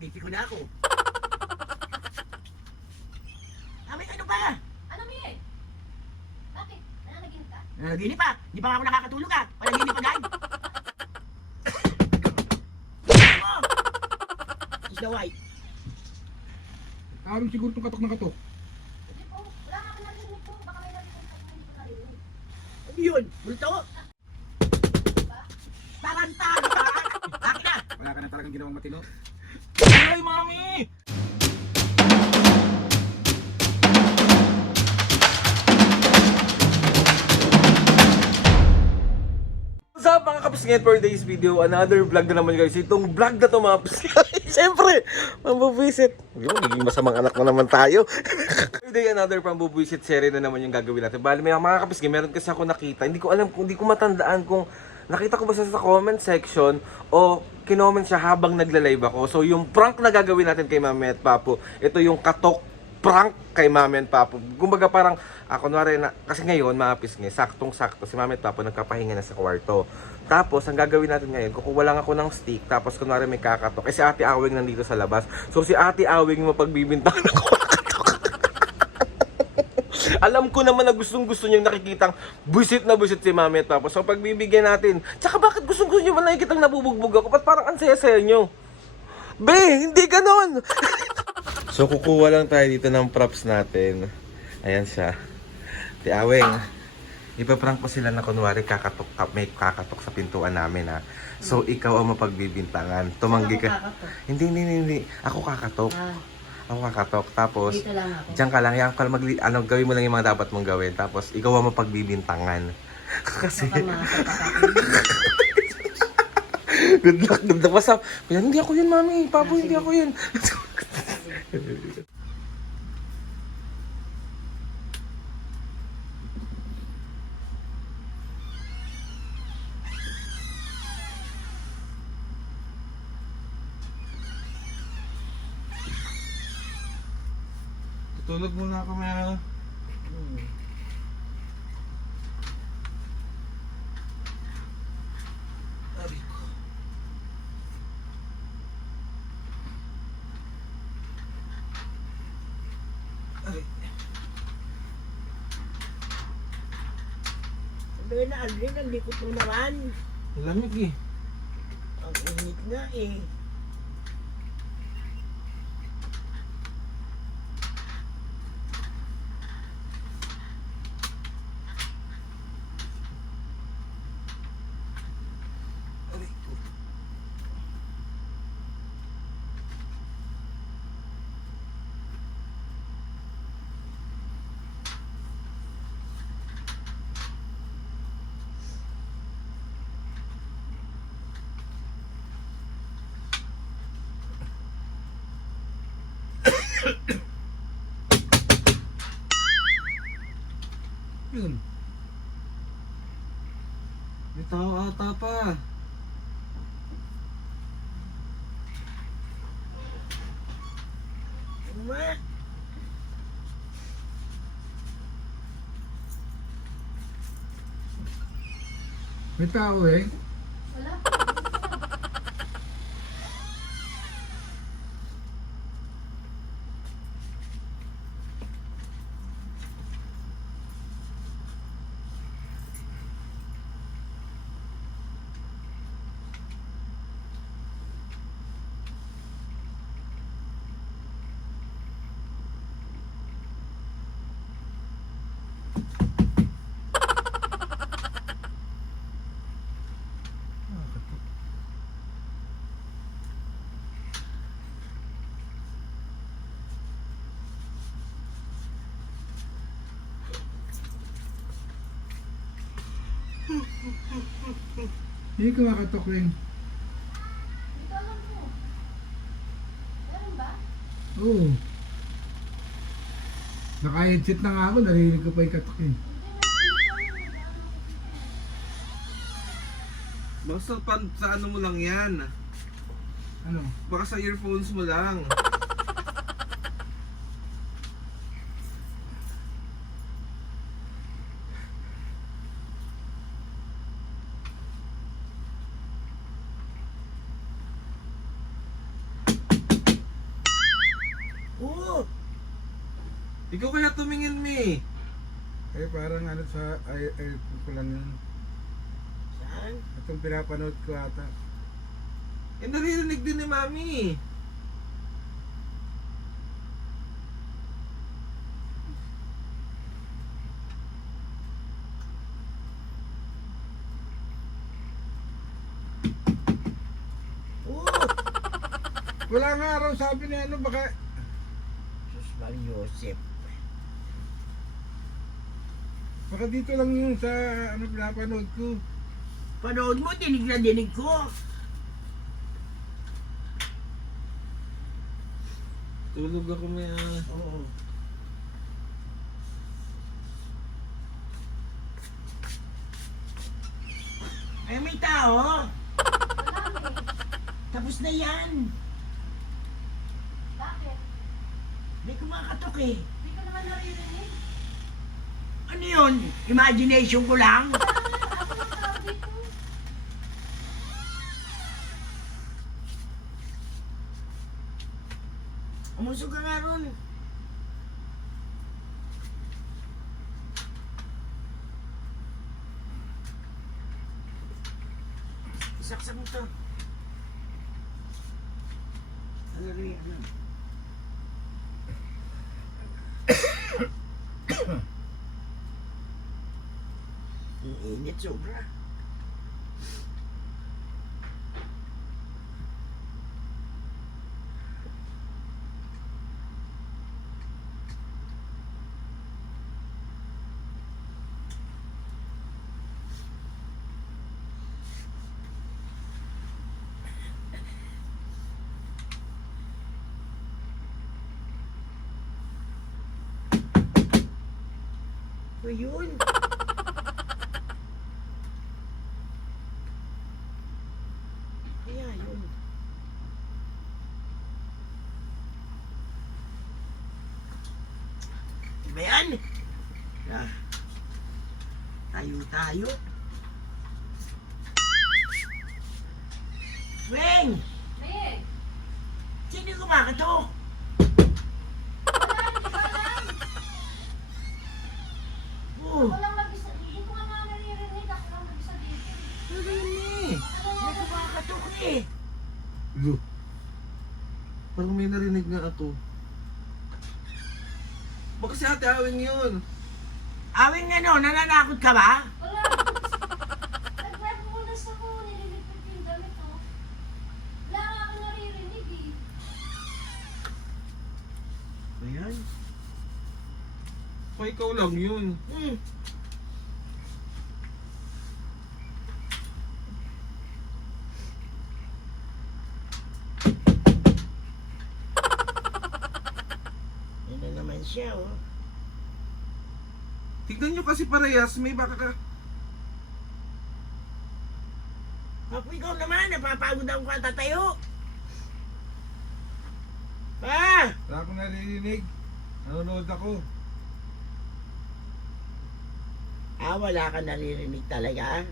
Pipi ko na ako. Mami, ano ba? Ano, Mi? Bakit? Nananaginip ka? Gini pa. Di pa nga ako nakakatulog ah. Panaginip pa guys. Ano? Is the white. Alam siguro itong katok na katok. Hindi po. Wala nga ako narinig po. Baka may narinig ka. Hindi ko narinig. Ano yun? Multo? Tarantado ka? Bakit na? Wala ka na talagang ginawang matino. Ay, mami! What's up mga kaps, ngayon for today's video, another vlog na naman guys. Itong vlog na to mga kaps, siyempre, mambubuisit. Magiging masamang anak na naman tayo. Today, another pambubuisit series na naman yung gagawin natin. Bali, mga kaps, meron kasi ako nakita. Hindi ko alam, hindi ko matandaan kung nakita ko ba sa comment section o kinoment siya habang nagla-live ako. So, yung prank na gagawin natin kay Mami at Papo, ito yung katok prank kay Mami at Papo. Kumbaga parang, kunwari na, kasi ngayon, maapis nga, saktong-sakto, si Mami at Papo nagkapahinga na sa kwarto. Tapos, ang gagawin natin ngayon, kukuha lang ako ng stick, tapos kunwari may kakatok. Eh si Ate Awing nandito sa labas. So, si Ate Awing mapagbibintangan ako kakatok. Alam ko naman na gustong-gusto niyong nakikitang busit na busit si Mami at Papo. So, pagbibigyan natin, tsaka bakit gustong-gusto niyo ba nakikitang nabubugbog ako? Ba't parang ang saya-saya niyo? Be, hindi ganon! So, kukuha lang tayo dito ng props natin. Ayan siya. Ate Aweng, ipaprank ko sila na kunwari kakatok, may kakatok sa pintuan namin ha. So, ikaw ang mapagbibintangan. Tumanggi ka. Hindi. Ako kakatok. Ako kakatok. Tapos, Dito lang ako. diyan ka lang. Gawin mo lang yung mga dapat mong gawin. Tapos, ikaw ang mapagbibintangan. Kasi, Baka makakapakain. good luck. What's up? Hindi ako yun, Mami. Papo, hindi ako yun. Tutulog muna ako, Maya. Sabi na, Aldrin, ang likot mo naman. Lamig eh. Ang init nga eh. Yun. May tao ata pa. Ano ba? May tao eh. Wala. Hindi kumakatok rin. Dito alam mo. Meron ba? Oo. Naka-headset na nga ako, narinig ko pa yung katok eh. Basta sa ano mo lang yan. Ano? Baka sa earphones mo lang. Ikaw kaya tumingin, Mi. Eh, parang ano sa ko lang yun. Saan? Itong pinapanood ko ata. Eh, naririnig din ni Mami. Oo! Wala nga araw sabi ni ano, baka Sus Mariosep. dito lang yung sa ano pinapanood ko. Panood mo, dinig na dinig ko. Tulog ako, Mi. Oo. Ay, may tao. Marami. Tapos na yan. Bakit? May kumakatok eh. Hindi ko naman naririnig. Ano yun? Imagination ko lang? Ako ang tao dito. Umusog ka nga ron. Isaksak mo to. Ano rin, ano? Ang init sobra. So yun. Kaya yun. Diba yan? Ah. Tayo. Weng! Meg! Sino kumakatok? Wala, hindi ko alam. Oh, Ako lang mag-isa. Hindi ko nga naririnig. Ako lang mag-isa dito. ano yun eh? May kumakatok eh. Lo. Parang may narinig nga ako. Baka si Ate Awing yun. Awing ano, nananakot ka ba? Wala. Nagpupunas ako. Nililigpit ko yung damit ko. Wala nga ako naririnig eh. Ayan. O ikaw lang yun. Hmm. Yan na naman siya, oh. Tignan nyo kasi parehas, may baka ka. Ako ikaw naman, napapagod ako katatayo. Pa! Wala akong naririnig. Nanonood ako. Ah, wala ka naririnig talaga?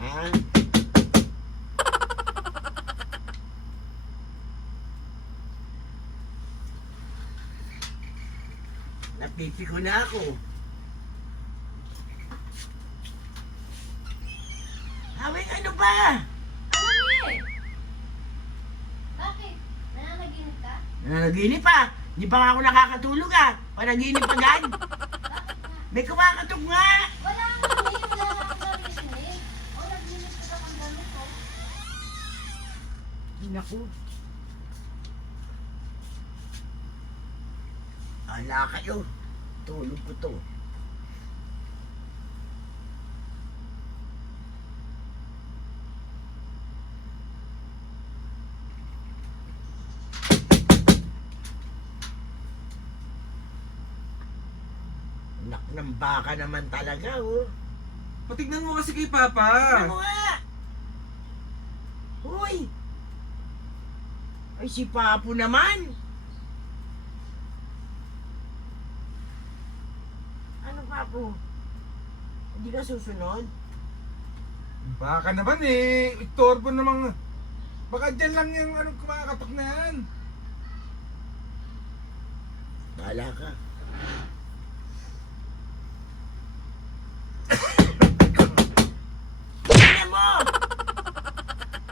Ha? Napipi ko na ako. Awing ano ba? Ano Meg? Bakit? Nananaginip ka? Nanaginip pa. Di pa nga ako nakakatulog ah. Panaginip agad. Bakit nga? May kumakatok nga. Wala nga eh. Wala nga ako naririnig. O naglinis ko sa kang damit ko. Naku. Ala kayo. Tulog ko to. Anak ng baka naman talaga, oh. Patignan mo kasi kay Papa. Ano nga? Uy! Ay, si Papo naman! Ano, Papo? Hindi ka susunod? Baka naman eh. Itorbo namang. Baka dyan lang yung anong kumakatok na yan. Bahala ka.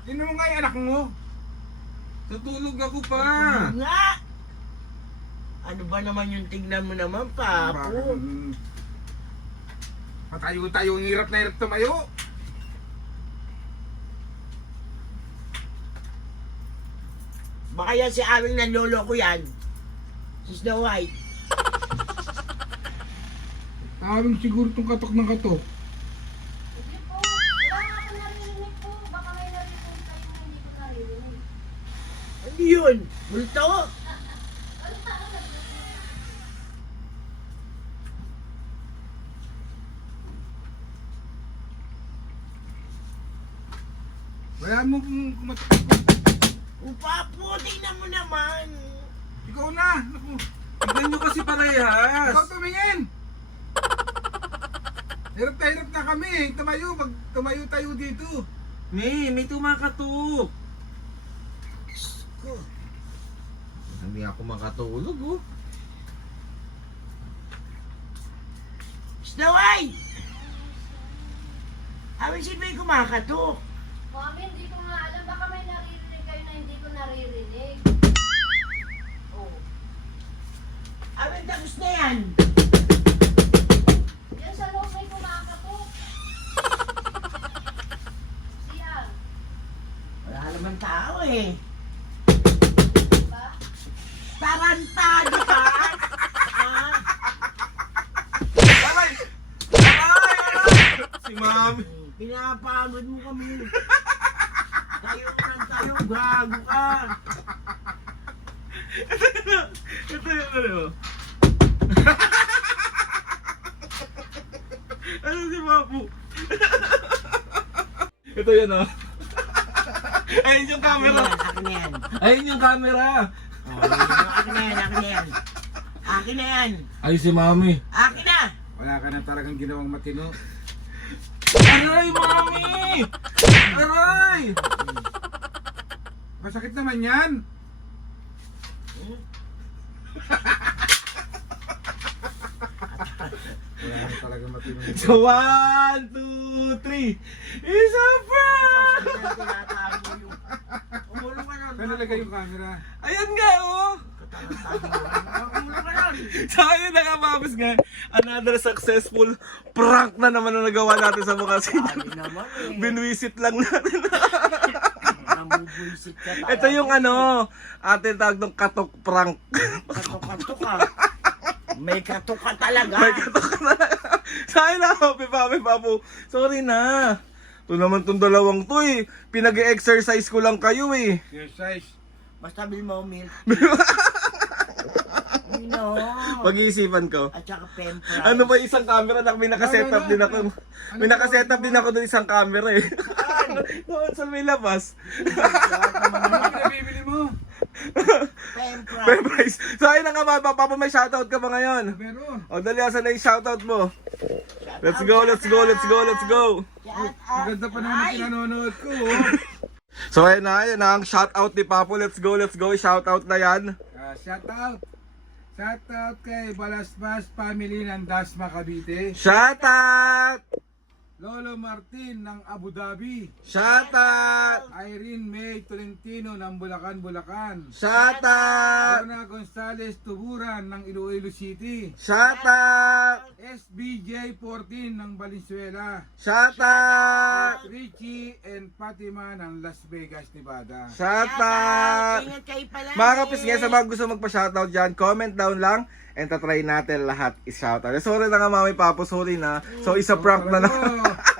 Sino mo nga yung anak mo? Tutulog ako pa. Nga! Ano ba naman yung tignan mo naman, Papo? Patayo-tayo, hirap na hirap tumayo. Baka yan si aming nanlolo ko yan. Si Snow White. Tawag siguro itong katok ng katok. Hindi po. Wala nga ako naririnig po. Baka may naririnig kayo na hindi ko naririnig. Ano yun? Multo? Wala mo kumatok. O Papo, tingnan mo naman. Ikaw na. Naku. Tignan nyo kasi parehas. Ikaw tumingin. Hirap na kami. Tumayo. Pag tumayo tayo dito. May tumakatok. Ko. Hindi ako makatulog, oh. Snow White! Amin si May kumakatok. Mami, hindi ko nga alam. Baka may naririnig kayo na hindi ko naririnig. Oh. Amin tapos na yan. Yan sa loob may kumakatok. Siyan. Wala naman tao eh. Diba? Tarantado ka! Ah, Aray! Si Mami. pinapagod mo kami. Tayo ng tayo, gago ka. Ito yung ano. Ano si Papu? Ito yan, oh. Ayun yung camera. Akin na yan. Ayun yung camera. Oh, akin na yan, akin na yan. Akin na yan. Ay, si Mami. Akin na. Wala ka na talagang ginawang matino. Aray, Mami! Aray! Masakit naman yan. Wala na talagang matino. So, 1, 2, 3. It's a prank! Tinatago yung... Umulong ka nun. Saan nalagay yung camera? Ayan nga, oh! Umulong ka nun. So, ayun na nga, Mabis nga. Another successful prank na naman na nagawa natin sa mukha si Sabi naman eh. Binwisit lang natin. Nabubuisit ka talaga. Ito yung ano, atin tawag ng katok prank. Katok-katok ka. May katok ka talaga. May katok na. Sa akin na, Papu. Sorry na. Ito naman tong dalawang to eh. Pinag-exercise ko lang kayo eh. Exercise. Basta bil mo, Mil. No. Pag-iisipan ko. At saka pen fries. Ano ba isang camera na may nakasetup din ako. May nakasetup din ako doon isang camera eh. Doon sa may labas. Ano pinabibili mo? Pen fries. Bye-bye. So ayun na nga, Papa, may shoutout ka ba ngayon? Meron. O dali, asan na yung shoutout mo? Let's Shout go, out, let's go, let's go, let's go. Shout out. Maganda pa naman Ay! ang pinanonood ko. Oh. So ayun na ang shoutout ni Papo. Let's go, let's go. Shoutout na yan. Shout out. Shout out kay Balasbas family ng Dasma Cavite. Shoutout! Lolo Martin ng Abu Dhabi. Shoutout! Irene May Tolentino ng Bulacan, Bulacan. Shoutout! Rona Gonzales Tuburan ng Iloilo City. Shoutout! SBJ 14 ng Valenzuela. Shoutout! Richie and Fatima ng Las Vegas, Nevada. Shoutout! Ingat kayo palagi. Mga kapis nga, sa mga gusto magpa-shoutout dyan, comment down lang and tatry natin lahat is-shoutout. Sorry na nga, Mami Papo, sorry na. So, isa prank na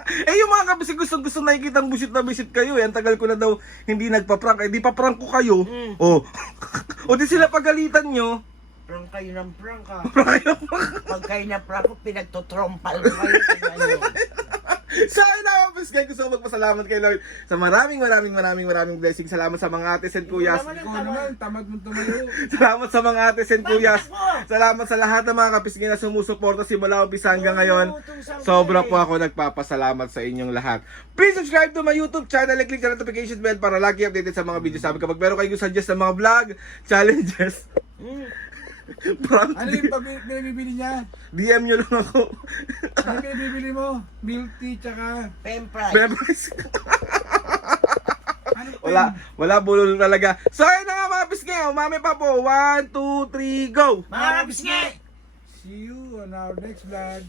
Eh, yung mga kapis, gusto nakikitang busit na busit kayo eh. Ang tagal ko na daw hindi nagpa-prank. Eh, di pa prank ko kayo. Oh. O di sila pagalitan nyo. Prank kayo ng prank ah. Prank kayo ng prank. Pag kayo na prank ko, pinagtotrompal ko kayo. Tingnan nyo. Sa akin na, kapis, guys, gusto ko magpasalamat kay Lord sa maraming blessing. Salamat sa mga ates and kuyas. Ikaw naman, tamad mong tumayo. Salamat sa mga ates and kuyas. Salamat sa lahat ng mga kapisngin na sumusuporta simula umpisa hanggang ngayon. Sobra po ako nagpapasalamat sa inyong lahat. Please subscribe to my YouTube channel and click the notification bell para lagi updated sa mga videos namin. Kapag meron kayong suggest ng mga vlog, challenges, prank, Ano yung pinabibili niya? DM nyo lang ako. Ano yung pinabibili mo? Milk tea tsaka... Pen fries. Bebes. Wala bulol talaga. So ayun na nga mga pisngi, umami pa po. 1, 2, 3, go! Mga kapisngi! See you on our next vlog.